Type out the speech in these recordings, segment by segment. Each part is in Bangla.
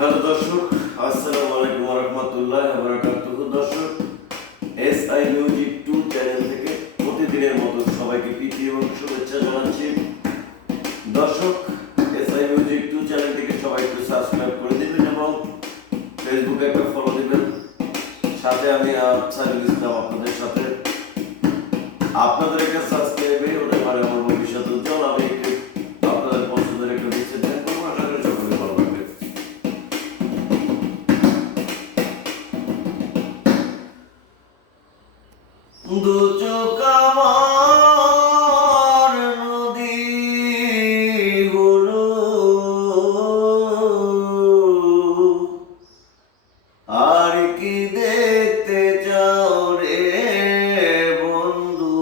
হ্যালো দর্শক, আসসালামু আলাইকুম ওয়া রাহমাতুল্লাহি ওয়া বারাকাতুহু। দর্শক, এসআই মিউজিক 2 চ্যানেল থেকে প্রতিদিনের মতো সবাইকে প্রীতি এবং শুভেচ্ছা জানাচ্ছি। দর্শক, এসআই মিউজিক 2 চ্যানেলটিকে সবাই একটু সাবস্ক্রাইব করে দিবেন এবং ফেসবুকে একটা ফলো দিবেন। সাথে আমি সাইদুল ইসলাম আপনাদের সাথে। আপনাদের একটা সাবস্ক্রাইবে হতে পারে আমার ভবিষ্যৎ উজ্জ্বল। আমি একটু আপনাদের পছন্দের একটা লিস্টে দেন করবো, আশা করি সকলে ভালো লাগবে। দু চোখ আমার নদী হলো, আর কি দেখতে চাও রে বন্ধু,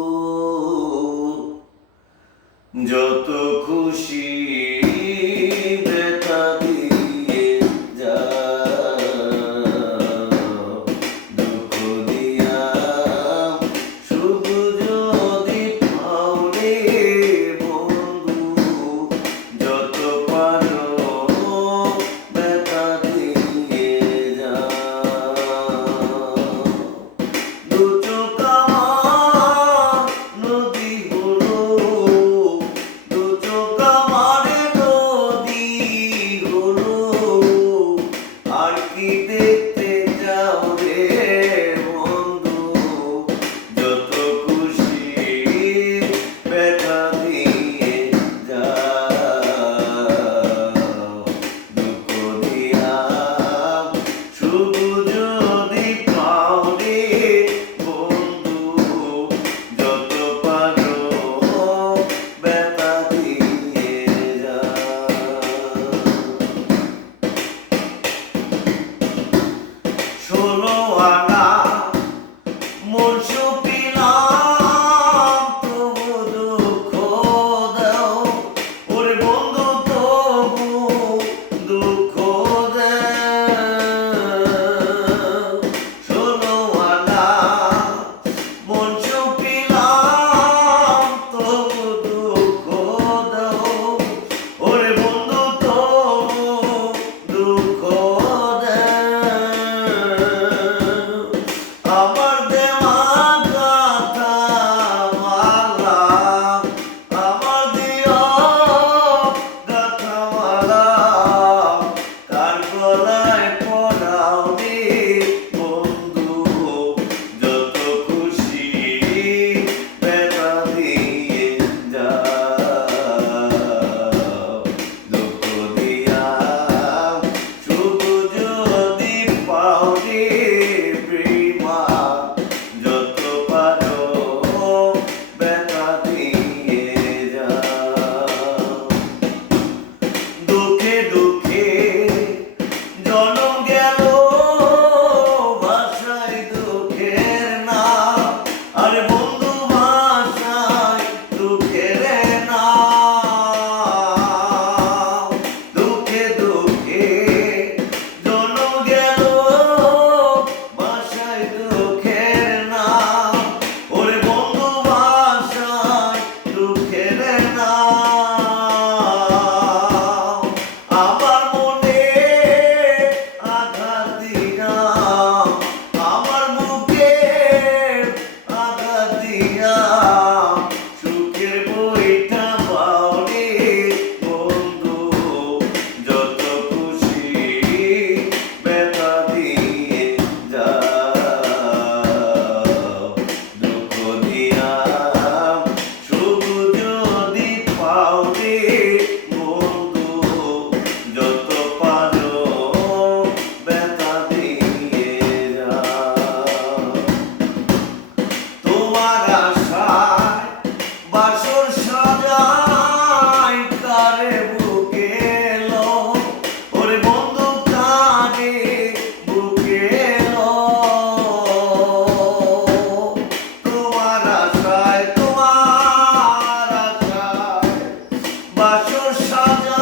যত খুশি ব্যথা দিয়ে যাও, দুঃখ দিয়া সুখ যদি পাও রে বন্ধু, যত পারো ব্যথা দিয়ে যাও। দু চোখ আমার নদী হলো, দু চোখ আমার নদী হলো, আর কি দেখতে চাও রে বন্ধু, যত খুশি ব্যথা দিয়ে যাও, দুঃখ দিয়া সুখ যদি পাও রে বন্ধু, যত পারো ব্যথা দিয়ে যাও। ষোলো আনা মরশু পিলাম, তবু দুঃখ দাও ওরে বন্ধু, তবু দুঃখ দাও। ষোলো আনা মরশু পিলাম, তবু দুঃখ দাও ওরে বন্ধু, তবু দুঃখ দাও। আমার দেওয়া কথা মালা, আমার দিও কথা মালা, কার গলায় পরাও রে বন্ধু, যত খুশি ব্যথা দিয়ে যাও, দুঃখ দিয়া সুখ যদি পাও রে প্রেমা, যত পারো ব্যথা দিয়ে যাও। দুঃখে দুঃখে জনম গেল, ভাষায় দুঃখের নাম, আরে বন্ধু ভাষায় দুঃখের নাম। দুঃখে দুঃখে জনম গেল, ভাষায় দুঃখের নাম, ওরে বন্ধু ভাষায় দুঃখের নাম। আমার মনে আঘাত দিয়া, আমার বুকে আঘাত দিয়া, সুখের বইটা পাও রে বন্ধু, যত খুশি ব্যথা দিয়ে যাও, দুঃখ দিয়া সুখ যদি পাও রে বন্ধু, যত পারো ব্যথা দিয়ে যাও। তোমার আশায় বাসর সাজাই, কারে বুকে লো ওরে বন্ধু, কারে বুকে লো। তোমার আশায় বাসর সাজাই,